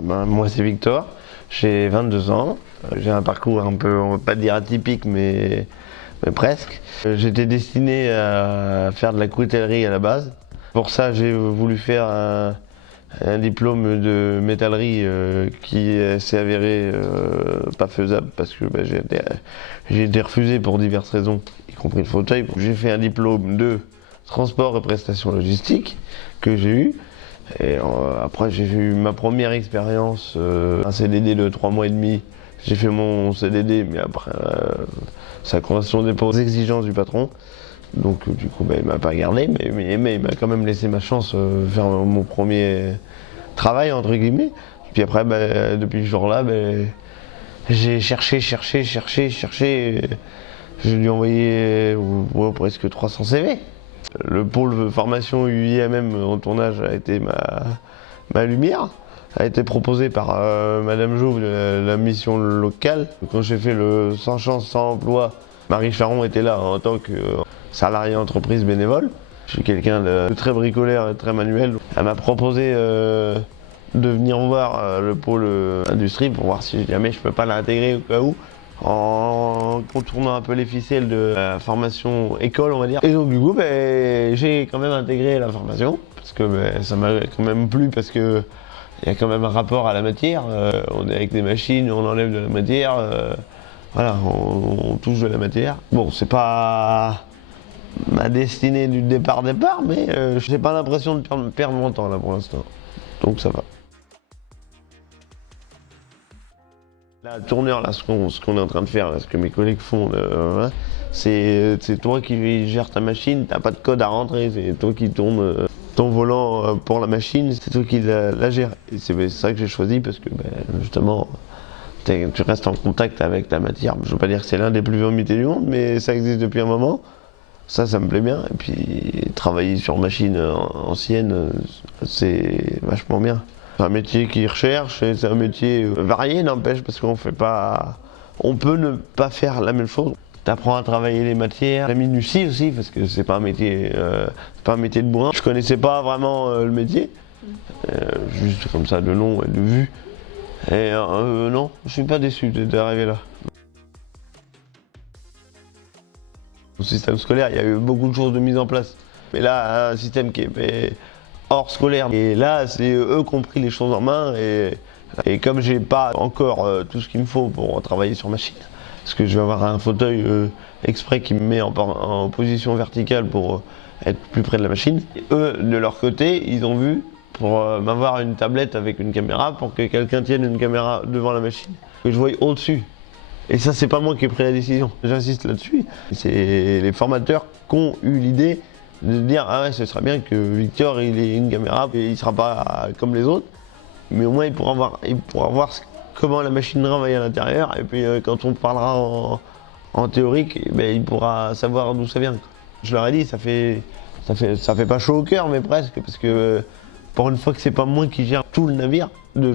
Moi c'est Victor, j'ai 22 ans, j'ai un parcours un peu, on va pas dire atypique, mais presque. J'étais destiné à faire de la coutellerie à la base. Pour ça j'ai voulu faire un diplôme de métallerie qui s'est avéré pas faisable parce que j'ai été refusé pour diverses raisons, y compris le fauteuil. J'ai fait un diplôme de transport et prestations logistiques que j'ai eu. Et après j'ai eu ma première expérience, un CDD de 3 mois et demi. J'ai fait mon CDD, mais après ça correspondait pas aux exigences du patron. Donc du coup il m'a pas gardé, mais il m'a quand même laissé ma chance faire mon premier travail entre guillemets. Puis après depuis ce jour-là, j'ai cherché. Je lui ai envoyé presque 300 CV. Le pôle formation UIMM en tournage a été ma lumière, a été proposé par Madame Jouve de la mission locale. Quand j'ai fait le Sans chance, sans emploi, Marie Charon était là en tant que salarié entreprise bénévole. Je suis quelqu'un de très bricolaire et très manuel. Elle m'a proposé de venir voir le pôle industrie pour voir si jamais je peux pas l'intégrer au cas où, en contournant un peu les ficelles de la formation école, on va dire. Et donc du coup, j'ai quand même intégré la formation, parce que ça m'a quand même plu, parce que il y a quand même un rapport à la matière. On est avec des machines, on enlève de la matière, voilà, on touche de la matière. Bon, c'est pas ma destinée du départ, mais j'ai pas l'impression de perdre mon temps là pour l'instant, donc ça va. La tournure, là, ce qu'on est en train de faire, là, ce que mes collègues font, c'est toi qui gères ta machine, t'as pas de code à rentrer, c'est toi qui tournes ton volant pour la machine, c'est toi qui la gères. Et c'est ça que j'ai choisi parce que justement, tu restes en contact avec la matière. Je veux pas dire que c'est l'un des plus beaux métiers du monde, mais ça existe depuis un moment. Ça me plaît bien. Et puis travailler sur machine ancienne, c'est vachement bien. C'est un métier qui recherche et c'est un métier varié, n'empêche, parce on peut ne pas faire la même chose. Tu apprends à travailler les matières, la minutie aussi, parce que c'est pas un métier de bourrin. Je connaissais pas vraiment le métier, juste comme ça de nom et de vue. Et non, je suis pas déçu d'arriver là. Au système scolaire, il y a eu beaucoup de choses de mise en place. Mais là, un système qui est hors scolaire. Et là, c'est eux qui ont pris les choses en main. Et comme j'ai pas encore tout ce qu'il me faut pour travailler sur machine, parce que je vais avoir un fauteuil exprès qui me met en position verticale pour être plus près de la machine. Et eux, de leur côté, ils ont vu pour m'avoir une tablette avec une caméra pour que quelqu'un tienne une caméra devant la machine, que je voie au-dessus. Et ça, c'est pas moi qui ai pris la décision. J'insiste là-dessus. C'est les formateurs qui ont eu l'idée de dire ah ouais, ce serait bien que Victor il ait une caméra et il sera pas comme les autres, mais au moins il pourra voir comment la machine travaille à l'intérieur, et puis quand on parlera en théorique, il pourra savoir d'où ça vient. Je leur ai dit ça fait pas chaud au cœur, mais presque, parce que pour une fois que c'est pas moi qui gère tout le navire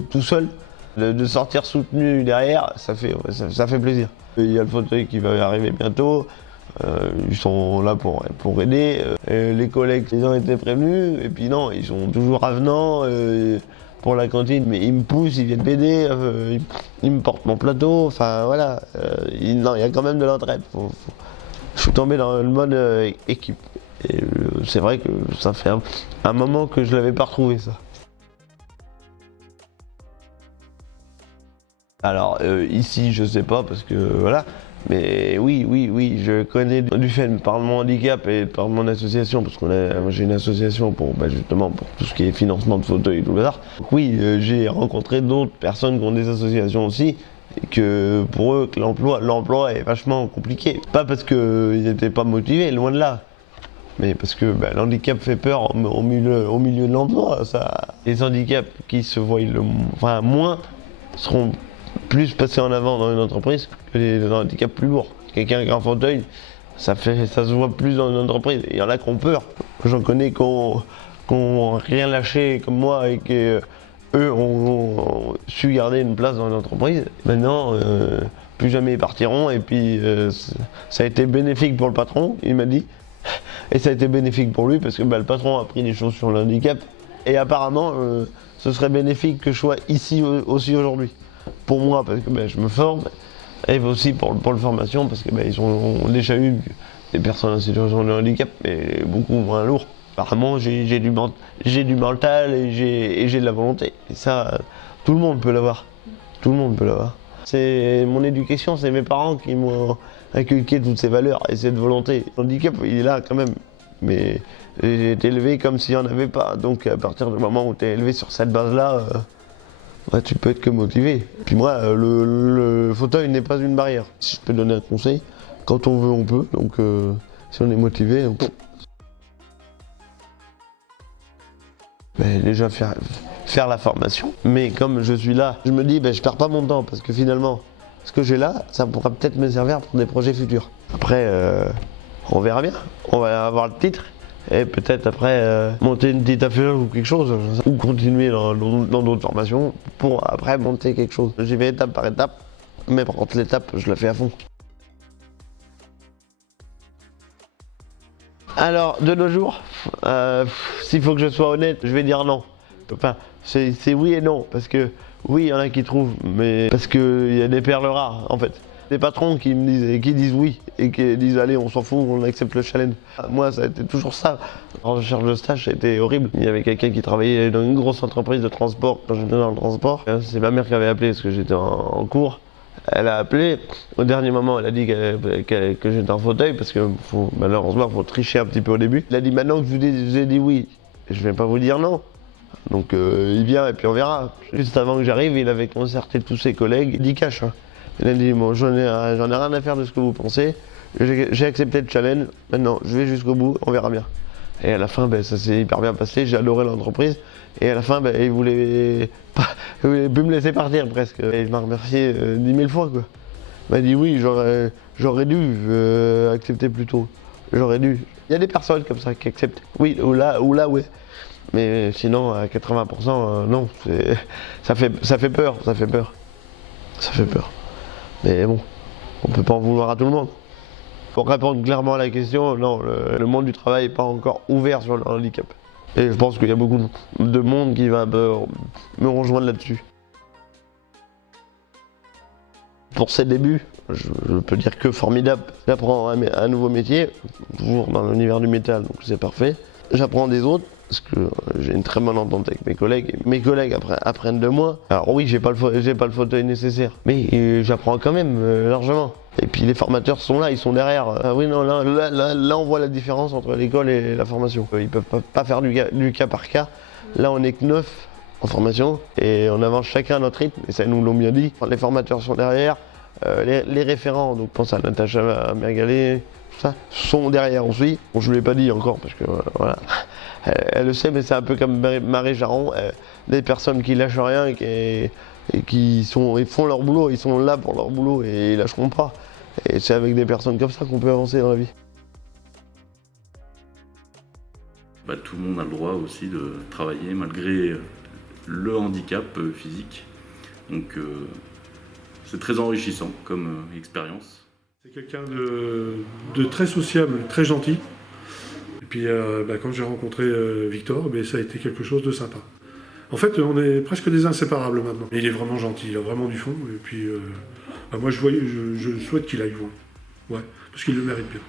tout seul, de sortir soutenu derrière, ça fait plaisir. Il y a le fauteuil qui va arriver bientôt. Ils sont là pour aider. Les collègues, ils ont été prévenus, et puis non, ils sont toujours avenants pour la cantine, mais ils me poussent, ils viennent m'aider, ils me portent mon plateau, enfin voilà. Il y a quand même de l'entraide. Je suis tombé dans le mode équipe. Et c'est vrai que ça fait un moment que je l'avais pas retrouvé, ça. Alors ici, je sais pas, parce que voilà. Mais oui, je connais du fait par mon handicap et par mon association, parce moi j'ai une association pour justement pour tout ce qui est financement de fauteuils et tout le bazar. Donc oui, j'ai rencontré d'autres personnes qui ont des associations aussi, et que pour eux l'emploi est vachement compliqué. Pas parce qu'ils n'étaient pas motivés, loin de là, mais parce que l'handicap fait peur au milieu de l'emploi. Les handicaps qui se voient moins seront plus passés en avant dans une entreprise que les handicaps plus lourds. Quelqu'un qui a un fauteuil, ça se voit plus dans une entreprise. Il y en a qui ont peur. J'en connais qui ont rien lâché comme moi, et qui eux ont su garder une place dans l'entreprise. Maintenant, plus jamais ils partiront, et puis ça a été bénéfique pour le patron, il m'a dit, et ça a été bénéfique pour lui, parce que le patron a pris des choses sur le handicap, et apparemment ce serait bénéfique que je sois ici aussi aujourd'hui. Pour moi, parce que je me forme, et aussi pour le formation, parce que ils ont déjà eu des personnes en situation de handicap, mais beaucoup moins lourds. Apparemment, j'ai du mental et j'ai de la volonté. Et ça, tout le monde peut l'avoir. Tout le monde peut l'avoir. C'est mon éducation, c'est mes parents qui m'ont inculqué toutes ces valeurs et cette volonté. Le handicap, il est là quand même, mais j'ai été élevé comme s'il n'y en avait pas. Donc à partir du moment où tu es élevé sur cette base-là, tu peux être que motivé. Puis moi, le fauteuil n'est pas une barrière. Si je peux donner un conseil, quand on veut, on peut. Donc si on est motivé, déjà faire la formation. Mais comme je suis là, je me dis, je perds pas mon temps parce que finalement, ce que j'ai là, ça pourra peut-être me servir pour des projets futurs. Après, on verra bien. On va avoir le titre et peut-être après monter une petite affaire ou quelque chose, ou continuer dans d'autres formations pour après monter quelque chose. J'y vais étape par étape, mais par contre l'étape, je la fais à fond. Alors, de nos jours, s'il faut que je sois honnête, je vais dire non. Enfin, c'est oui et non, parce que oui, il y en a qui trouvent, mais parce qu'il y a des perles rares, en fait. Des patrons qui me disent, qui disent oui, et qui disent allez, on s'en fout, on accepte le challenge. Moi, ça a été toujours ça. En recherche de stage, ça a été horrible. Il y avait quelqu'un qui travaillait dans une grosse entreprise de transport, quand j'étais dans le transport. C'est ma mère qui avait appelé, parce que j'étais en cours. Elle a appelé, au dernier moment, elle a dit que j'étais en fauteuil, parce que malheureusement, il faut tricher un petit peu au début. Elle a dit maintenant que je vous ai dit oui, je vais pas vous dire non. Donc il vient et puis on verra. Juste avant que j'arrive, il avait concerté tous ses collègues, il dit cash. Il a dit bon, j'en ai rien à faire de ce que vous pensez, j'ai accepté le challenge, maintenant je vais jusqu'au bout, on verra bien. Et à la fin, ça s'est hyper bien passé, j'ai adoré l'entreprise. Et à la fin, il voulait plus me laisser partir presque. Et il m'a remercié 10 000 fois, quoi. Il m'a dit oui, j'aurais dû accepter plus tôt. J'aurais dû. Il y a des personnes comme ça qui acceptent. Oui, ou là, ouais. Mais sinon, à 80%, non. Ça fait peur, ça fait peur. Ça fait peur. Mais bon, on peut pas en vouloir à tout le monde. Pour répondre clairement à la question, non, le monde du travail n'est pas encore ouvert sur le handicap. Et je pense qu'il y a beaucoup de monde qui va me rejoindre là-dessus. Pour ces débuts, je peux dire que formidable. J'apprends un nouveau métier, toujours dans l'univers du métal, donc c'est parfait. J'apprends des autres, parce que j'ai une très bonne entente avec mes collègues. Et mes collègues apprennent de moi. Alors oui, j'ai pas le fauteuil nécessaire, mais j'apprends quand même largement. Et puis les formateurs sont là, ils sont derrière. Ah oui, non, là on voit la différence entre l'école et la formation. Ils peuvent pas faire du cas par cas. Là, on est que 9 en formation et on avance chacun à notre rythme. Et ça, nous l'ont bien dit. Les formateurs sont derrière, les référents, donc pense à Natacha Mergalé, tout ça, sont derrière aussi. Bon, je ne l'ai pas dit encore parce que voilà. Elle le sait, mais c'est un peu comme Marie Jaron, des personnes qui lâchent rien et qui ils font leur boulot, ils sont là pour leur boulot et ils lâcheront pas. Et c'est avec des personnes comme ça qu'on peut avancer dans la vie. Tout le monde a le droit aussi de travailler malgré le handicap physique. Donc c'est très enrichissant comme expérience. C'est quelqu'un de très sociable, très gentil. Et puis quand j'ai rencontré Victor, ça a été quelque chose de sympa. En fait, on est presque des inséparables maintenant. Et il est vraiment gentil, il a vraiment du fond. Et puis moi, je souhaite qu'il aille loin. Ouais, parce qu'il le mérite bien.